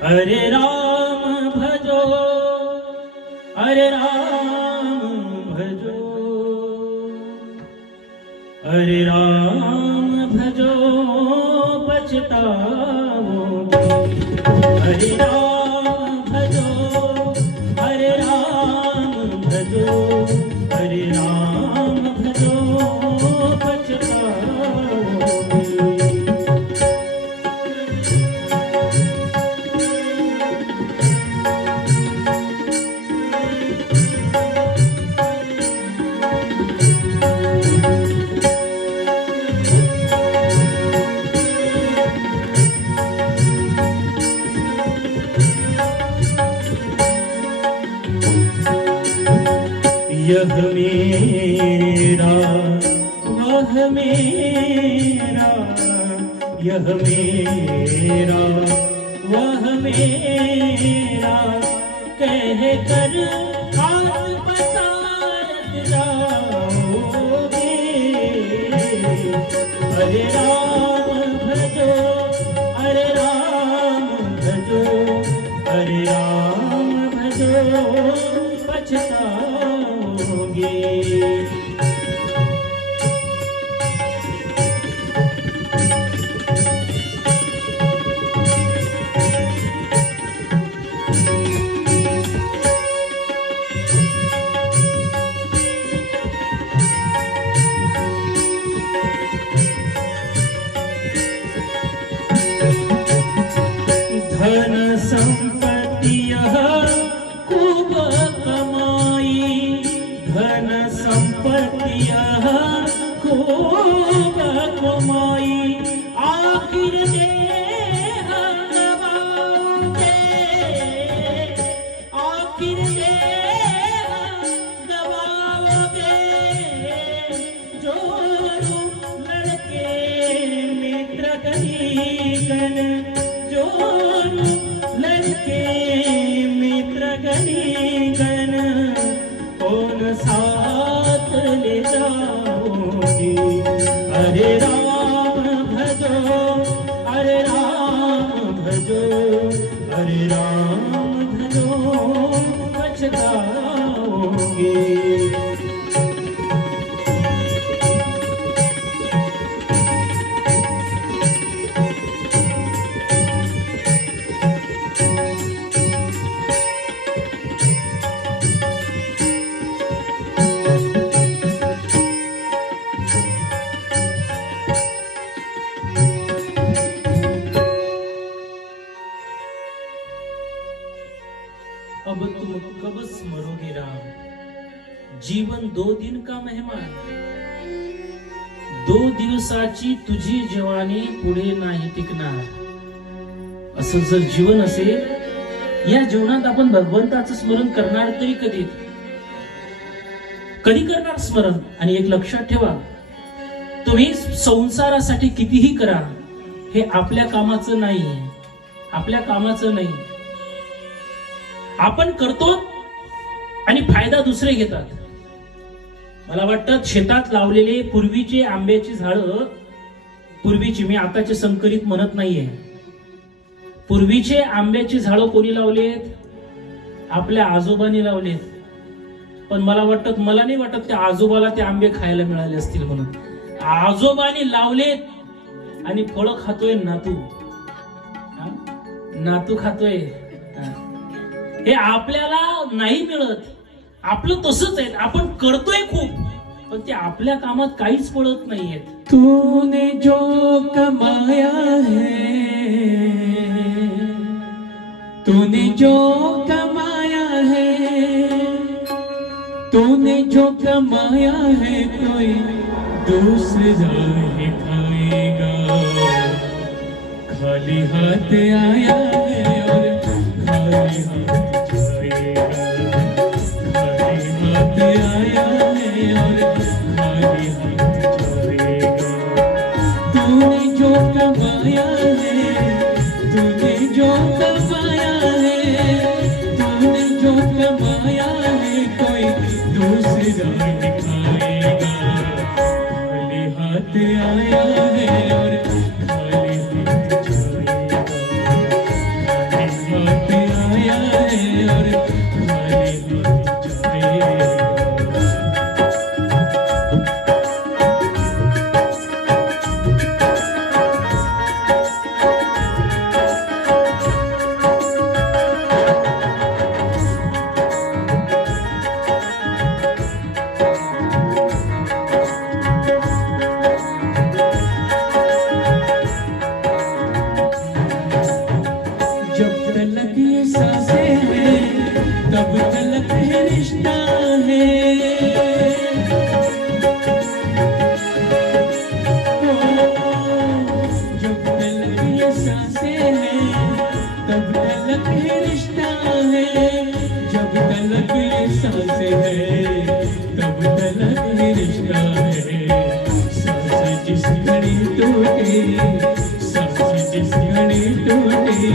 हरे राम भजो, हरे राम भजो, हरे राम भजो पछताओगे। हरे राम भजो, हरे राम भजो, हरे राम भजो पछताओगे। यह मेरा वह मेरा, यह मेरा वह मेरा, कह कर हाथ पसारत जाओगे। हरे राम भजो, हरे राम भजो, हरे राम भजो पछताओगे। धन संपत्ति यह खूब कमाई, धन संपत्ति यह खूब कमाई, आखिर देह गवाओगे, आखिर देह गवाओगे। जोरू लड़के मित्र गरीबन, जोरू लड़के मित्र गरीबन, कौन साथ ले जाओगे। हरे राम भजो, हरे राम भजो, हरे राम भजो पछताओगे। अब तुम कब स्मरोगे राम, जीवन 2 दिन का मेहमान, 2 दिवसाची तुझी जवानी पुढे नाही टिकणार। असं जर जीवन असेल, या जीवनात आपण भगवंताचं स्मरण करणार तरी कधी कधी करणार स्मरण? आणि एक लक्षात ठेवा, तुम्ही संसारासाठी कितीही करा, हे आपल्या कामाचं नाही, आपल्या कामाचं नाही। आपण करतो आणि फायदा दुसरे घेतात। मला वाटतं शेतात लावलेले पूर्वीचे आंब्याची झाडं, पूर्वीची, मी आताचे संकरित म्हणत नाहीये, पूर्वीचे आंब्याची झाडं कोणी लावलेत? आपल्या आजोबांनी लावलेत। पण मला नाही वाटत त्या आजोबाला ते आंबे खायला मिळाले असतील म्हणून। आजोबांनी लावलेत आणि फळं खातोय नातू, नातू खातोय। हे आपल्याला नाही मिळत, आपलं तसंच आहे, आपण करतोय खूप, पण ते आपल्या कामात काहीच पडत नाहीये। तूने जो कमाया है, तूने जो कमाया है, तूने जो कमाया है, कोई दूसरा ही खाएगा। खाली हाथ आया है और खाली हाथ जाएगा, खाली हाथ आया है और खाली हाथ जाएगा। तूने जो कमाया है, तूने जो कमाया है, तूने जो कमाया है, कोई दूसरा नहीं खाएगा। खाली हाथ आया है और खाली हाथ जाएगा। तब तलक ही रिश्ता है, जब तलक ये सांसें है, तब तलक ही रिश्ता है। सांसें जिस घड़ी टूटे, सांसें जिस घड़ी टूटे,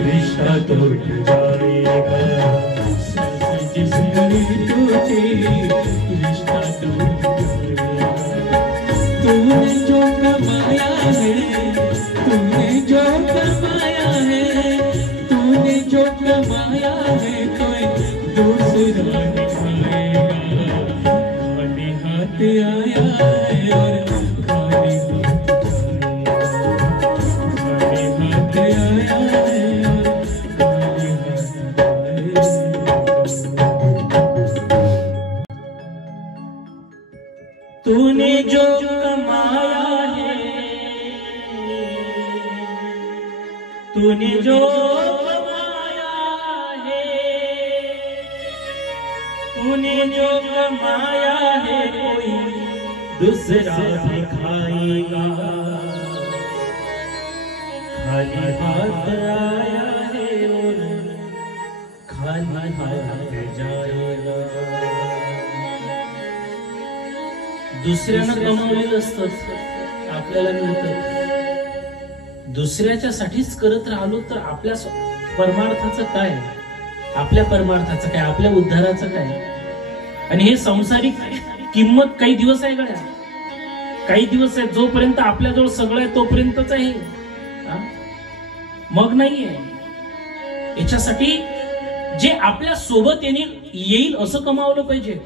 रिश्ता टूट जाएगा। सांसें जिस घड़ी टूटे, रिश्ता टूट जाएगा। तूने जो कमाया है, तूने जो कमाया है, तूने जो कमाया है, कोई दूसरा निभाएगा। खाली हाथ आया है और खाली हाथ आया है और खाली हाथ आया। तूने जो कमाया है, तूने जो कमाया है, तूने जो कमाया है, कोई दूसरा भी खाएगा। खाली हाथ आया है और खाली हाथ जाएगा। दुसऱ्यानं कमावलेलं असतं, आपल्याला मिळतं. दुसऱ्याच्या साठीच करत राहिलो तर आपल्या परमार्थाचं काय, आपल्या परमार्थाचं काय, आपल्या उद्धाराचं काय? आणि हे संसारिक किंमत काही दिवस आहे गड्या, काही दिवस आहे. जोपर्यंत आपल्याजवळ सगळं आहे तोपर्यंतच आहे, मग नाहीये. याच्यासाठी जे आपल्या सोबत येईल असं कमावलं पाहिजे.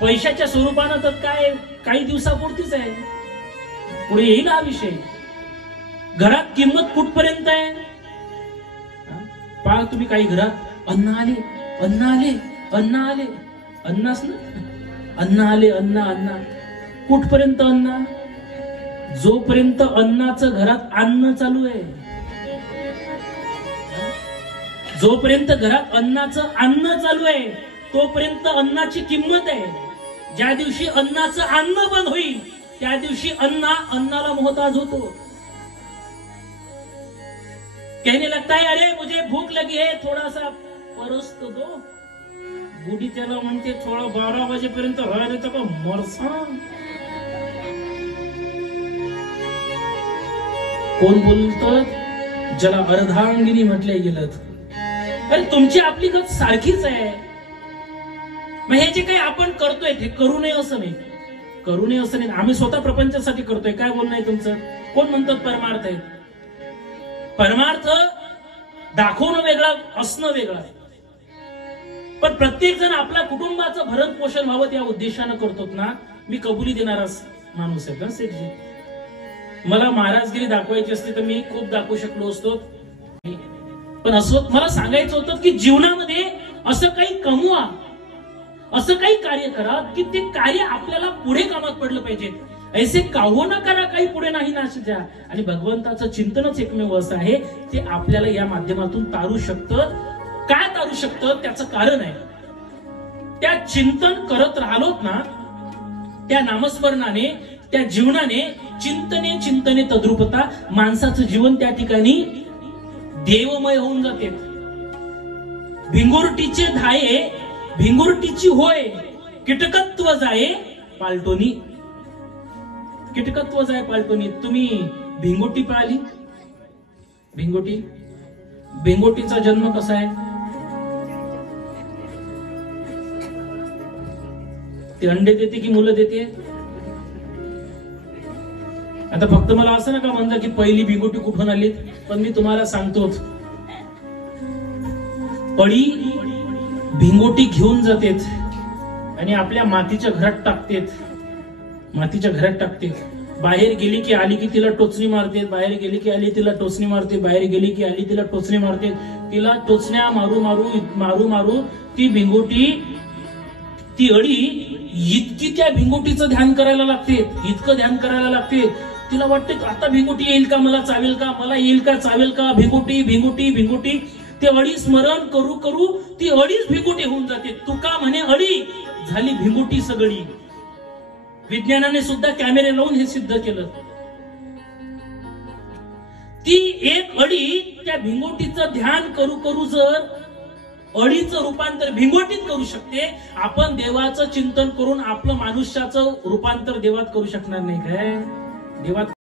पैशाच्या स्वरूपानं तर काय काही दिवसापुरतीच आहे, पुढे येईल हा विषय. घरात किंमत कुठपर्यंत आहे पहा तुम्ही. काही घरात अन्न आले, अन्न आले, अन्न आले, अन्नच ना, अन्न आले, अन्न अन्न. कुठपर्यंत अन्न? जोपर्यंत अन्नाचं घरात अन्न चालू आहे, जोपर्यंत घरात अन्नाचं अन्न चालू आहे तोपर्यंत अन्नाची किंमत आहे. ज्या दिवशी अन्नाचं अन्न बंद होईल त्या दिवशी अन्नाला मोहताज होतो. कहने लगता है अरे मुझे भूख लगी है, थोड़ा सा परोस तो दो. बुडी त्याला म्हणते थोडा 12 वाजेपर्यंत राहिलं का मरसा. कोण बोलतं? ज्याला अर्धांगिनी म्हटलंय गेलं. अरे तुमची आपली गत सारखीच आहे. मग हे जे काही आपण करतोय ते करू नये असं नाही, करू नये असं नाही. आम्ही स्वतः प्रपंचासाठी करतोय. काय बोलणं आहे तुमचं? कोण म्हणतात परमार्थ आहे? परमार्थ दाखवणं वेगळं, असणं वेगळं. पण प्रत्येक जण आपल्या कुटुंबाचं भरण पोषण व्हावं त्या उद्देशानं करतो ना. मी कबुली देणारा माणूस आहे का सेठजी? मला महाराजगिरी दाखवायची असते तर मी खूप दाखवू शकलो असतो. पण असं मला सांगायचं होतं की जीवनामध्ये असं काही कमवा, असं काही कार्य करा की ते कार्य आपल्याला पुढे कामात पडलं पाहिजे. ऐसे काहो ना करा काही पुढे नाही नाश द्या. आणि भगवंताचं चिंतनच एकमेव असं आहे ते आपल्याला या माध्यमातून तारू शकतं. काय तारू शकतं त्याचं कारण आहे. त्या चिंतन करत राहिलोत ना, त्या नामस्मरणाने, त्या जीवनाने, चिंतने चिंतने तद्रुपता, माणसाचं जीवन त्या ठिकाणी देवमय होऊन जाते. भिंगुरटीचे धाये भिंगुरटीची होय, कीटकत्व जाये पालटोनी. कीटकत्व जाय पालटोनी. तुम्ही भिंगोटी पाहिली? भिंगोटी, भिंगोटीचा जन्म कसा आहे? ते अंडे देते की मुलं देते? आता फक्त मला असं नका म्हणलं की पहिली भिंगोटी कुठून आली. पण मी तुम्हाला सांगतोच, अळी भिंगोटी घेऊन जातेत आणि आपल्या मातीच्या घरात टाकतेत. मातीच्या घरात टाकते. बाहेर गेली की आली की तिला टोचणी मारते, बाहेर गेली की आली तिला टोचणी मारते, बाहेर गेली की आली तिला टोचणी मारते. तिला टोचण्या मारू मारू मारू मारू ती भिंगोटी, ती अळी इतकी त्या भिंगोटीचं ध्यान करायला लागते, इतकं ध्यान करायला लागते. तिला वाटते आता भिंगोटी येईल का, मला चावेल का, मला येईल का, चावेल का, भिंगोटी भिंगोटी भिंगोटी. ते अळी स्मरण करू करू ती अळीच भिंगोटी होऊन जाते. तुका म्हणे अळी झाली भिंगोटी सगळी. विज्ञानाने सुद्धा कॅमेरे लावून हे सिद्ध केलं. ती एक अळी त्या भिंगोटीचं ध्यान करू करू जर अडीचं रूपांतर भिंगोटीत करू शकते, आपण देवाचं चिंतन करून आपलं मनुष्याचं रूपांतर देवात करू शकणार नाही काय? देवात